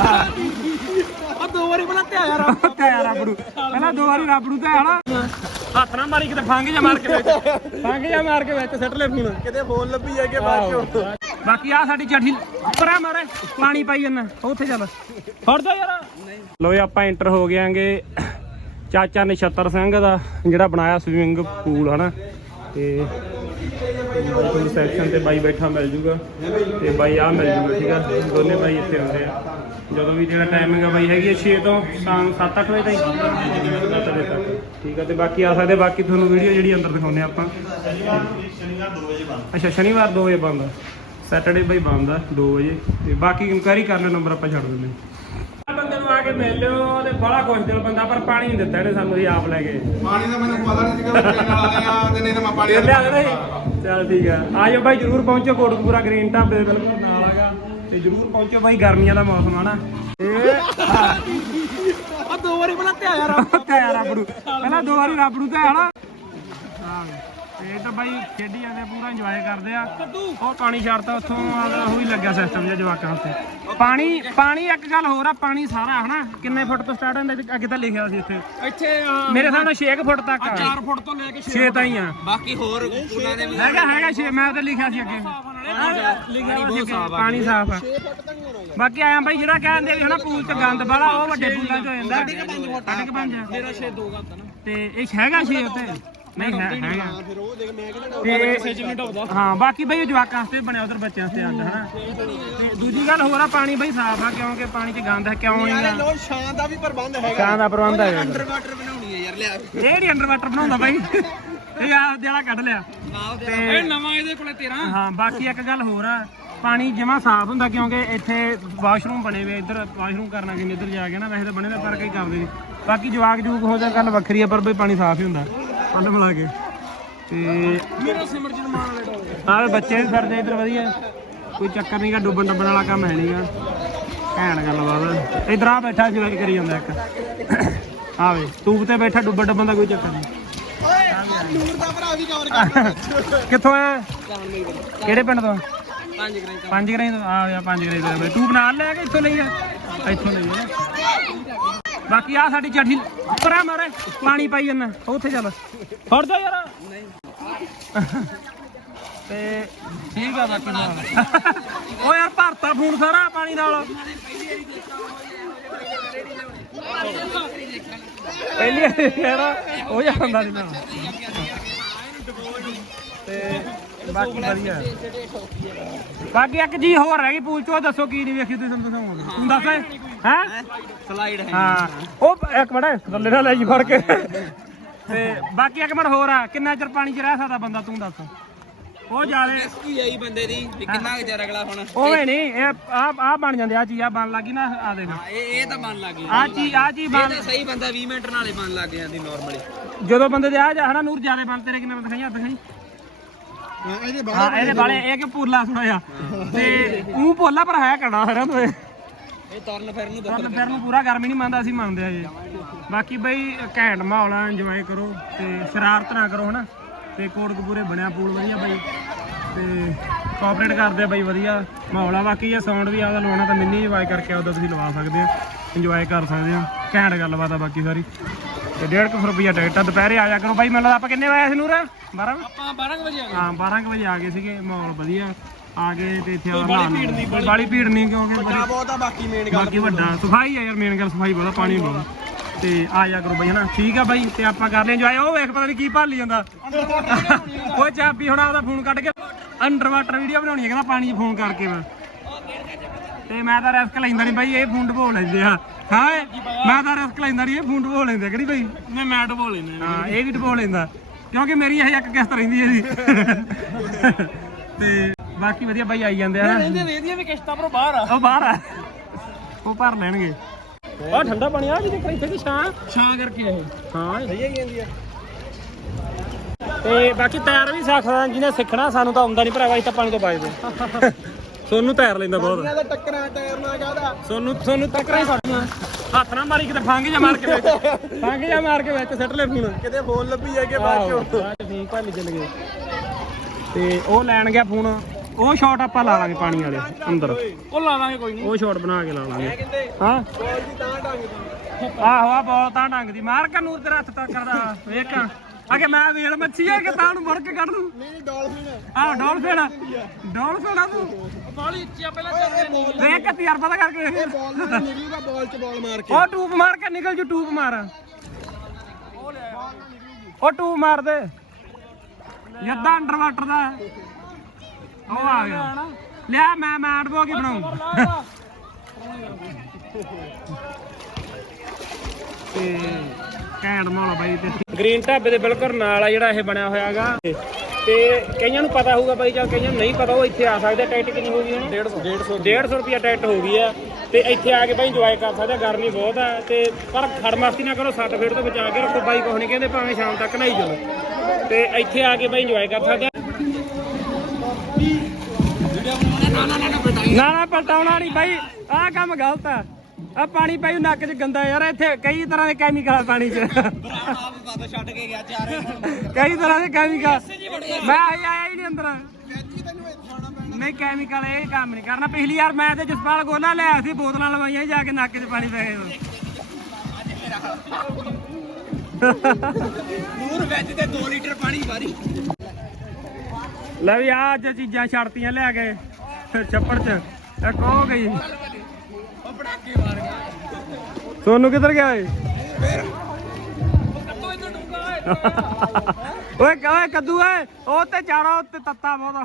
ਆ ਦੋ ਵਾਰੀ ਬਣਾ ਤੇ ਆਇਆ ਰੱਬ ਤੇ ਆ ਰੱਬ ਨੂੰ ਪਹਿਲਾਂ ਦੋ ਵਾਰੀ ਰੱਬ ਨੂੰ ਤੇ ਆਣਾ ਹੱਥ ਨਾ ਮਾਰੀ ਕਿਤੇ ਫੰਗ ਜਾ ਮਾਰ ਕੇ ਵਿੱਚ। ਫੰਗ ਜਾ ਮਾਰ ਕੇ ਵਿੱਚ ਸੱਟ ਲੈ ਫੋਨ। ਕਿਤੇ ਫੋਨ ਲੱਭੀ ਜਾ ਕੇ ਬਾਅਦ ਚੋਂ। ਬਾਕੀ ਆ ਸਾਡੀ ਚਠੀ ਪਰਾ ਮਾਰੇ ਪਾਣੀ ਪਾਈ ਜੰਨਾ ਉੱਥੇ ਚੱਲ। ਫੜ ਦੋ ਯਾਰ। ਲੋ ਆਪਾਂ ਐਂਟਰ ਹੋ ਗਿਆਂਗੇ ਚਾਚਾ ਨਛੱਤਰ ਸਿੰਘ ਦਾ ਜਿਹੜਾ ਬਣਾਇਆ ਸਵਿਮਿੰਗ ਪੂਲ ਹਨਾ? ਤੇ ਪੂਲ ਸੈਕਸ਼ਨ ਤੇ ਬਾਈ ਬੈਠਾ ਮਿਲ ਜੂਗਾ ਤੇ ਬਾਈ ਆ ਮਿਲ ਜੂਗਾ ਠੀਕ ਆ? ਦੋਨੇ ਬਾਈ ਇੱਥੇ ਹੁੰਦੇ ਆ। ਜਦੋਂ ਵੀ ਜਿਹੜਾ ਟਾਈਮਿੰਗ ਆ ਬਾਈ ਹੈਗੀ ਆ 6 ਤੋਂ ਸ਼ਾਮ 7-8 ਵਜੇ ਤਾਈਂ। ਸੱਤ ਵਜੇ ਤੱਕ ਠੀਕ ਆ? ਤੇ ਬਾਕੀ ਆ ਸਕਦੇ ਬਾਕੀ ਤੁਹਾਨੂੰ ਵੀਡੀਓ ਜਿਹੜੀ ਅੰਦਰ ਦਿਖਾਉਂਦੇ ਆਪਾਂ। ਅੱਛਾ ਸ਼ਨੀਵਾਰ 2 ਵਜੇ ਬੰਦ ਆ। ਸੈਟਰਡੇ ਬਾਈ ਬੰਦ ਆ 2 ਵਜੇ। ਤੇ ਬਾਕੀ ਇਨਕੁਆਇਰੀ ਕਰ ਲਿਓ ਨੰਬਰ ਆਪਾਂ ਛੱਡ ਦਿੰਦੇ ਬੰਦੇ ਨੂੰ ਆ ਕੇ ਮਿਲ ਲਿਓ ਤੇ ਬੜਾ ਖੁਸ਼ ਦਿਲ ਬੰਦਾ ਪਰ ਪਾਣੀ ਨਹੀਂ ਦਿੱਤਾ ਇਹਨੇ ਸਾਨੂੰ ਇਹ ਆਪ ਲੈ ਗਏ ਪਾਣੀ ਦਾ ਮੈਨੂੰ ਪਤਾ ਨਹੀਂ ਸੀਗਾ ਵੀ ਟ੍ਰੇਨ ਵਾਲੇ ਆ ਤੇ ਨਹੀਂ ਤਾਂ ਮੈਂ ਪਾਣੀ ਲਿਆ ਚੱਲ ਠੀਕ ਆ। ਆਜੋ ਬਾਈ ਜਰੂਰ ਪਹੁੰਚੋ ਕੋਟਕਪੂਰਾ ਗ੍ਰੀਨ ਢਾਬੇ ਦੇ ਬਿਲਕੁਲ ਨਾਲ ਆਗਾ ਤੇ ਜਰੂਰ ਪਹੁੰਚੋ ਬਾਈ ਗਰਮੀਆਂ ਦਾ ਮੌਸਮ ਆ ਨਾ। ਆ ਦੋ ਵਾਰੀ ਬਣਾ ਤੇ ਆਇਆ ਰੱਬ ਤੇ ਆ ਰੱਬ ਨੂੰ ਪਹਿਲਾਂ ਦੋ ਵਾਰੀ ਰੱਬ ਨੂੰ ਤੇ ਆਣਾ ਤੇ ਇਹ ਤਾਂ ਬਾਈ ਖੇਡੀ ਜਾਂਦੇ ਆ, ਪੂਰਾ ਇੰਜੋਏ ਕਰਦੇ ਆ। ਉਹ ਪਾਣੀ ਛੱਡਤਾ ਉੱਥੋਂ ਉਹ ਹੀ ਲੱਗਿਆ ਸਿਸਟਮ ਜਿਹਾ ਜਵਾਕਾਂ ਉੱਤੇ ਪਾਣੀ ਪਾਣੀ ਇੱਕ ਗੱਲ ਹੋਰ ਆ ਪਾਣੀ ਸਾਰਾ ਹਨਾ? ਕਿੰਨੇ ਫੁੱਟ ਤੋਂ ਸਟਾਰਟ ਹੁੰਦਾ ਅੱਗੇ ਤਾਂ ਲਿਖਿਆ ਸੀ ਇੱਥੇ। ਇੱਥੇ ਮੇਰੇ ਨਾਲ 6 ਫੁੱਟ ਤੱਕ ਆ। 4 ਫੁੱਟ ਤੋਂ ਲੈ ਕੇ 6 ਤਾਈਂ ਆ। ਬਾਕੀ ਹੋਰ ਉਹਨਾਂ ਦੇ ਹੈਗਾ ਹੈਗਾ ਛੇ ਮੈਂ ਤਾਂ ਲਿਖਿਆ ਸੀ ਅੱਗੇ। ਲਿਖਿਆ ਹੋਇਆ ਸੀ ਅੱਗੇ, ਪਾਣੀ ਸਾਫ਼ ਆ। ਬਾਕੀ ਆਇਆ ਬਾਈ ਜਿਹੜਾ ਕਹਿੰਦੇ ਵੀ ਹਨਾ ਪੂਲ ਚ ਗੰਦ ਬਾਲਾ ਉਹ ਵੱਡੇ ਪੂਲਾਂ ਚ ਹੋ ਜਾਂਦਾ। ਸਾਢੇ ਕੁ ਪੰਜ ਮੇਰਾ 6 ਦੋ ਗਾ ਨਾ। ਤੇ ਇਹ ਹੈਗਾ ਛੇ ਉੱਤੇ। ਨਹੀਂ ਹੈ ਹੈਗਾ। ਫਿਰ ਉਹ ਦੇਖ ਮੈਂ ਕਿਹੜਾ ਤੇ ਚ ਮਿੰਟ ਆਉਂਦਾ। ਹਾਂ ਬਾਕੀ ਬਈ ਉਹ ਜਵਾਕਾਂ ਵਾਸਤੇ ਬਣਿਆ ਉਧਰ ਬੱਚਿਆਂ ਵਾਸਤੇ ਅੱਡ ਹਨਾ? ਤੇ ਦੂਜੀ ਗੱਲ ਹੋਰ ਆ ਪਾਣੀ ਬਈ ਸਾਫ਼ ਆ ਕਿਉਂਕਿ ਪਾਣੀ 'ਚ ਗੰਦ ਹੈ ਕਿਉਂ ਨਹੀਂ ਯਾਰ ਆ? ਲੋ ਸ਼ਾਨ ਦਾ ਵੀ ਪ੍ਰਬੰਧ ਹੈਗਾ। ਸ਼ਾਨ ਦਾ ਪ੍ਰਬੰਧ ਹੈ ਅੰਡਰ ਵਾਟਰ ਬਣਾਉਣੀ ਹੈ ਯਾਰ ਲਿਆ। ਇਹ ਨਹੀਂ ਅੰਡਰ ਵਾਟਰ ਬਣਾਉਂਦਾ ਬਾਈ। ਇਹ ਆ ਜਿਹੜਾ ਕੱਢ ਲਿਆ। ਇਹ ਨਵਾਂ ਇਹਦੇ ਕੋਲੇ ਤੇਰਾ। ਹਾਂ ਬਾਕੀ ਇੱਕ ਗੱਲ ਹੋਰ ਆ ਪਾਣੀ ਜਮਾ ਸਾਫ਼ ਹੁੰਦਾ ਕਿਉਂਕਿ ਇੱਥੇ ਵਾਸ਼ਰੂਮ ਬਣੇ ਹੋਏ ਇੱਧਰ ਵਾਸ਼ਰੂਮ ਕਰਨਾ ਕਿੰਨੇ ਇੱਧਰ ਜਾ ਕੇ ਨਾ ਵੈਸੇ ਤਾਂ ਬਣੇ ਹੋਏ ਪਰ ਕਈ ਕਰਦੇ ਨਹੀਂ ਬਾਕੀ ਜਵਾਕ ਜੂਕ ਹੋ ਜਾ ਗੱਲ ਵੱਖਰੀ ਆ ਪਰ ਬਈ ਪਾਣੀ ਸਾਫ਼ ਹੀ ਹੁੰਦਾ। ਪੱਲ ਮਿਲਾ ਕੇ। ਤੇ ਆਹ ਬੱਚੇ ਵੀ ਫਿਰਦੇ ਇੱਧਰ ਵਧੀਆ। ਕੋਈ ਚੱਕਰ ਨਹੀਂਗਾ ਡੁੱਬਣ ਡੱਬਣ ਵਾਲਾ ਕੰਮ ਹੈ ਨਹੀਂਗਾ ਘੈਣ ਗੱਲਬਾਤ। ਇੱਧਰ ਆ ਬੈਠਾ ਜਿਵੇਂ ਕਰੀ ਜਾਂਦਾ ਇੱਕ। ਆਵੇ ਤੂਬ ਤੇ ਬੈਠਾ, ਡੁੱਬਣ ਡੱਬਣ ਦਾ ਕੋਈ ਚੱਕਰ ਨਹੀਂ ਨੂਰ ਦਾ ਭਰਾ ਵੀ ਕਵਰ ਕਰ ਕਿੱਥੋਂ ਆ ਕਿਹੜੇ ਪਿੰਡ ਤੋਂ? ਪੰਜ ਗ੍ਰਾਈ ਪੰਜ ਗਰੇ ਤੋਂ ਆ ਗਿਆ ਪੰਜ ਗਰੇ ਤੋਂ ਤੂੰ ਬਣਾ, ਲੈ ਕੇ ਇੱਥੋਂ ਲਈ ਆ। ਇੱਥੋਂ ਲਈ ਆ। ਬਾਕੀ ਆ ਸਾਡੀ ਚੱਠੀ ਪਰਾ ਮਾਰੇ, ਪਾਣੀ ਪਾਈ ਜਾਂਦਾ, ਉੱਥੇ ਚੱਲ। ਫੜ ਦੋ ਯਾਰ। ਤੇ ਠੀਕ ਆ ਬਾਕੀ। ਨਾਲ ਓ ਯਾਰ ਭਰਤਾ ਫੋਨ ਸਾਰਾ ਪਾਣੀ ਨਾਲ। ਪਹਿਲੀ ਯਾਰ ਉਹ ਜਾਂਦਾ ਨਹੀਂ ਨਾ। ਤੇ ਬਾਕੀ ਵਧੀਆ। ਬਾਕੀ ਇੱਕ ਜੀ ਹੋਰ ਰਹਿ ਗਈ ਪੂਲ ਚੋਂ ਦੱਸੋ ਕੀ ਨਹੀਂ ਵੇਖੀ ਤੁਸੀਂ ਤੁਹਾਨੂੰ ਤੂੰ ਦੱਸ। ਹੈ? ਸਲਾਈਡ ਹੈ। ਹਾਂ। ਉਹ ਇੱਕ ਮਿੰਟ ਥੱਲੇ ਨਾਲ ਲੈ ਜੀ ਫੜ ਕੇ। ਤੇ ਬਾਕੀ ਇੱਕ ਮਿੰਟ ਹੋਰ ਆ ਕਿੰਨਾ ਚਿਰ ਪਾਣੀ 'ਚ ਰਹਿ ਸਕਦਾ ਬੰਦਾ ਤੂੰ ਦੱਸ। ਉਹ ਜਿਆਦੇ ਕੀ ਆਈ ਬੰਦੇ ਦੀ ਵੀ ਕਿੰਨਾ ਕੁ ਚਿਰ ਅਗਲਾ ਹੁਣ? ਉਵੇਂ ਨਹੀਂ ਇਹ ਆ ਆ ਬਣ ਜਾਂਦੇ ਆ ਚੀਜ਼ ਆ ਬਣ ਲੱਗੀ ਨਾ ਆ ਦੇਖ। ਇਹ ਇਹ ਤਾਂ ਬਣ ਲੱਗ ਗਈ। ਆ ਚੀਜ਼ ਆ ਚੀਜ਼ ਇਹ ਬਣ ਤਾਂ ਸਹੀ ਬੰਦਾ 20 ਮਿੰਟ ਨਾਲੇ ਬਣ ਲੱਗ ਜਾਂਦੀ ਨਾਰਮਲੀ ਜਦੋਂ ਬੰਦੇ ਦੇ ਆ ਜਾ ਹਨਾ ਨੂਰ ਜਿਆਦੇ ਬਣ ਤੇਰੇ ਕਿੰਨੇ ਦਿਖਾਈ ਹੱਥ ਦਿਖਾਈ? ਇਹਦੇ ਹਾਂ ਇਹਦੇ ਬਾਲੇ ਇਹ ਕਿ ਪੂਰਲਾ ਸੁਣਾਇਆ ਤੇ ਉਹ ਪੋਲਾ ਪਰ ਹੈ ਕੜਾ ਹਰਾਂ ਤੋਂ ਇਹ। ਤੁਰਨ ਫਿਰਨ ਨੂੰ ਤੁਰਨ ਫਿਰ। ਨੂੰ ਪੂਰਾ ਗਰਮੀ ਨਹੀਂ ਮੰਨਦਾ ਅਸੀਂ ਮੰਨਦੇ ਆ ਜੀ ਬਾਕੀ ਬਈ ਘੈਂਟ ਮਾਹੌਲ ਆ ਇੰਜੋਏ ਕਰੋ ਤੇ ਸ਼ਰਾਰਤ ਨਾ ਕਰੋ ਹਨਾ। ਤੇ ਕੋਟਕਪੂਰੇ ਬਣਿਆ ਪੂਲ ਵਧੀਆ ਬਾਈ। ਤੇ ਕੋਆਪਰੇਟ ਕਰਦੇ ਆ ਬਾਈ ਵਧੀਆ ਮਾਹੌਲ ਆ। ਬਾਕੀ ਇਹ ਸਾਊਂਡ ਵੀ ਆਦਾ ਲਵਾਉਣਾ ਤਾਂ ਮਿੰਨੀ ਆਵਾਜ਼ ਕਰਕੇ ਆਉਦਾ ਤੁਸੀਂ ਲਵਾ ਸਕਦੇ ਆ। ਇੰਜੋਏ ਕਰ ਸਕਦੇ ਆ। ਘੈਂਟ ਗੱਲਬਾਤ ਆ ਬਾਕੀ ਸਾਰੀ। ਤੇ 150 ਰੁਪਈਆ ਟਿਕਟ ਆ ਦੁਪਹਿਰੇ ਆ ਜਾ ਕਰੋ। ਬਾਈ ਮੈਨੂੰ ਲੱਗਦਾ ਆਪਾਂ ਕਿੰਨੇ ਵਜੇ ਆਏ ਸੀ ਨੂਰ? 12 ਆਪਾਂ 12 ਵਜੇ ਆ ਗਏ। ਹਾਂ 12 ਕੁ ਵਜੇ ਆ ਗਏ ਸੀਗੇ ਮਾਹੌਲ ਵਧੀਆ। ਆ ਗਏ ਤੇ ਇੱਥੇ ਆ ਭੀੜ ਨਹੀਂ ਬਾਲੀ ਭੀੜ ਨਹੀਂ ਕਿਉਂਕਿ ਬਹੁਤ ਆ ਬਾਕੀ ਮੇਨ ਗੱਲ ਬਾਕੀ ਵੱਡਾ। ਸਫ਼ਾਈ ਆ ਯਾਰ ਮੇਨ ਗੱਲ ਸਫ਼ਾਈ ਬਹੁਤ ਪਾਣੀ ਬਹੁਤ। ਤੇ ਆ ਜਾ ਕਰੋ ਬਈ ਹਨਾ? ਠੀਕ ਆ ਬਾਈ ਤੇ ਆਪਾਂ ਕਰ ਲਈ ਇੰਜੋਏ ਉਹ ਵੇਖ ਪਤਾ ਨਹੀਂ ਕੀ ਭਾਲੀ ਜਾਂਦਾ। ਉਹ ਚਾਬੀ ਹੁਣ ਆਪਦਾ ਫੋਨ ਕੱਢ ਕੇ ਅੰਡਰ ਵਾਟਰ ਵੀਡੀਓ ਬਣਾਉਣੀ ਹੈ ਕਹਿੰਦਾ ਪਾਣੀ 'ਚ ਫੋਨ ਕਰਕੇ ਮੈਂ। ਤੇ ਮੈਂ ਤਾਂ ਰਿਸਕ ਲੈਂਦਾ ਨਹੀਂ ਬਾਈ ਇਹ ਫੋਨ ਡਬੋ ਲੈਂਦੇ ਆ। ਹਾਂ ਮੈਂ ਤਾਂ ਰਿਸਕ ਲੈਂਦਾ ਨਹੀਂ ਇਹ ਫੋਨ ਡਬੋ ਲੈਂਦੇ ਕਿਹੜੀ ਬਾਈ? ਮੈਂ ਮੈਟ ਬੋਲ ਲੈਣਾ ਹਾਂ ਇਹ ਵੀ ਡਬੋ ਲੈਂਦਾ ਕਿਉਂਕਿ ਮੇਰੀ ਇਹ ਇੱਕ ਕਿਸ਼ਤ ਰਹਿੰਦੀ ਹੈ ਜੀ। ਤੇ ਬਾਕੀ ਵਧੀਆ ਬਾਈ ਆਈ ਜਾਂਦੇ ਆ ਨਾ। ਇਹਦੇ ਵੇਦੀਆਂ ਵੀ ਕਿਸ਼ਤਾਂ ਪਰ ਬਾਹਰ ਆ। ਉਹ ਬਾਹਰ ਆ। ਉਹ ਭਰ ਲੈਣਗੇ। ਆ ਠੰਡਾ ਪਾਣੀ ਆ ਜਿਹਦੇ ਇੱਥੇ ਦੀ ਛਾਂ। ਛਾਂ ਕਰਕੇ ਇਹ। ਹਾਂ ਸਹੀ ਹੈਗੀ ਜਾਂਦੀ ਆ। ਤੇ ਬਾਕੀ ਤੈਰ ਵੀ ਸਕਦਾ ਜਿਹਨੇ ਸਿੱਖਣਾ ਸਾਨੂੰ ਤਾਂ ਆਉਂਦਾ ਨਹੀਂ ਭਰਾਵਾ ਅਸੀਂ ਤਾਂ ਪਾਣੀ ਤੋਂ ਬਚਦੇ ਸੋਨੂੰ ਤੈਰ ਲੈਂਦਾ ਬਹੁਤ। ਦਾ ਟੱਕਰਾਂ ਕਾਹਦਾ ਸੋਨੂੰ ਸੋਨੂੰ ਟੱਕਰਾਂ ਹੀ ਸਾਡੀਆਂ ਹੱਥ ਨਾ ਮਾਰੀ ਕਿਤੇ ਫੰਗ ਜਾ ਮਾਰ ਕੇ ਵਿੱਚ। ਫੰਗ ਜਾ ਮਾਰ ਕੇ ਵਿੱਚ ਸੱਟ ਲੈ ਫੋਨ। ਕਿਤੇ ਫੋਨ ਲੱਭੀ ਜਾ ਕੇ ਬਾਅਦ ਚੋਂ। ਬਾਅਦ ਫੋਨ ਭਾਲੀ ਚੱਲ ਗਏ। ਤੇ ਉਹ ਲੈਣ ਗਿਆ ਫੋਨ। ਉਹ ਸ਼ਾਟ ਆਪਾਂ ਲਾ ਲਾਂਗੇ ਪਾਣੀ ਵਾਲੇ ਅੰਦਰ। ਉਹ ਲਾ ਦਾਂਗੇ ਕੋਈ ਨਹੀਂ। ਉਹ ਸ਼ਾਟ ਬਣਾ ਕੇ ਲਾ ਲਾਂਗੇ। ਹਾਂ ਬੋਲ ਦੀ ਤਾਂ ਢੰਗ ਦੀ। ਆਹੋ ਆ ਬਹੁਤ ਤਾਂ ਡੰਗ ਦੀ। ਮਾਰ ਕੇ ਨੂਰ ਤੇਰਾ ਹੱਥ ਤੱਕ ਕਰਦਾ। ਵੇਖ। ਅਗੇ ਮੈਂ ਵੇਲ ਮੱਛੀ ਆ ਕਿ ਤਾਂ ਨੂੰ ਮੁੜ ਕੇ ਕੱਢ ਦੂੰ। ਨਹੀਂ ਡਾਲਫਿਨ। ਆਹ ਡੋਲਫਿਨ। ਡੋਲਫਿਨ ਆ ਤੂੰ। ਬਾਲੀ ਉੱਚੀ ਆ ਪਹਿਲਾਂ ਚੱਲ ਬੋਲ ਵੇਖ ਕੇ ਤਜਰਬਾ ਤਾਂ ਕਰਕੇ। ਬਾਲ ਨਾਲ ਨਿਕਲੂਗਾ ਬਾਲ ਚ ਬਾਲ ਮਾਰ ਕੇ। ਉਹ ਟੂਬ ਮਾਰ ਕੇ ਨਿਕਲ ਜੂ ਟੂਬ ਮਾਰ। ਉਹ ਟੂਬ ਮਾਰ ਦੇ। ਯੱਦਾ ਅੰਡਰ ਵਾਟਰ ਦਾ ਉਹ ਆ ਗਿਆ। ਲਿਆ ਮੈਂ ਮੈਟ ਬੋ ਕੀ ਬਣਾਉਂ ਤੇ ਕੈਂਡ ਮਾਲ ਬਾਈ ਤੇ ਗ੍ਰੀਨ ਢਾਬੇ ਦੇ ਬਿਲਕੁਲ ਨਾਲ ਆ ਜਿਹੜਾ ਇਹ ਬਣਿਆ ਹੋਇਆਗਾ ਤੇ ਕਈਆਂ ਨੂੰ ਪਤਾ ਹੋਊਗਾ ਬਾਈ ਚੱਲ ਕਈਆਂ ਨੂੰ ਨਹੀਂ ਪਤਾ ਉਹ ਇੱਥੇ ਆ ਸਕਦੇ। ਟਿਕਟ ਕਿੰਨੀ ਹੋ ਗਈ ਹੈ 150 150 ਰੁਪਿਆ ਟਿਕਟ ਹੋ ਗਈ ਆ ਤੇ ਇੱਥੇ ਆ ਕੇ ਬਾਈ ਇੰਜੋਏ ਕਰ ਸਕਦੇ ਆ ਗਰਮੀ ਬਹੁਤ ਆ ਤੇ ਪਰ ਖੜਮਸਤੀ ਨਾ ਕਰੋ ਸੱਟ ਫੇਟ ਤੋਂ ਬਚਾ ਕੇ ਰੱਖੋ ਬਾਈ ਕੁਛ ਨਹੀਂ ਕਹਿੰਦੇ ਭਾਵੇਂ ਸ਼ਾਮ ਤੱਕ ਨਹਾਈ ਚਲੋ ਤੇ ਇੱਥੇ ਆ ਕੇ ਬਾਈ ਇੰਜੋਏ ਕਰ ਸਕਦੇ ਆ ਨਾ ਨਾ ਪਲਟਾਉਣਾ ਨਹੀਂ ਬਾਈ ਆਹ ਕੰਮ ਗਲਤ ਆ ਆ ਪਾਣੀ ਪਾਈ ਨੱਕ 'ਚ ਗੰਦਾ ਯਾਰ ਇੱਥੇ ਕਈ ਤਰ੍ਹਾਂ ਦੇ ਕੈਮੀਕਲ ਆ ਪਾਣੀ 'ਚ। ਆਪ ਬਾਦ ਛੱਡ ਕੇ ਗਿਆ ਚਾਰੇ ਕਈ ਤਰ੍ਹਾਂ ਦੇ ਕੈਮੀਕਲ ਮੈਂ ਆਇਆ ਆਇਆ ਹੀ ਨਹੀਂ ਅੰਦਰ। ਨਹੀਂ ਕੈਮੀਕਲ ਇਹ ਕੰਮ ਨਹੀਂ ਕਰਨਾ। ਪਿਛਲੀ ਵਾਰ ਮੈਂ ਤੇ ਜਸਪਾਲ ਗੋਲਾ ਲਿਆ ਸੀ ਬੋਤਲਾਂ ਲਵਾਈਆਂ ਜਾ ਕੇ ਨੱਕ 'ਚ ਪਾਣੀ ਪੈ ਗਿਆ। ਨੂਰ ਵੈਜ ਤੇ 2 ਲੀਟਰ ਪਾਣੀ ਵਾਰੀ। ਲੈ ਵੀ ਆ ਅੱਜ ਚੀਜ਼ਾਂ ਛੱਡਤੀਆਂ ਲਿਆ ਕੇ ਫਿਰ ਛੱਪੜ 'ਚ। ਇੱਕ ਹੋ ਗਈ ਉਹ ਪੜਾਕੇ ਮਾਰ ਗਿਆ ਸੋਨੂੰ ਕਿੱਧਰ ਗਿਆ ਏ? ਓਏ ਓਏ ਕੱਦੂ ਏ ਉਹ ਤੇ ਚਾੜਾ ਉੱਤੇ ਤੱਤਾ ਬਹੁਤ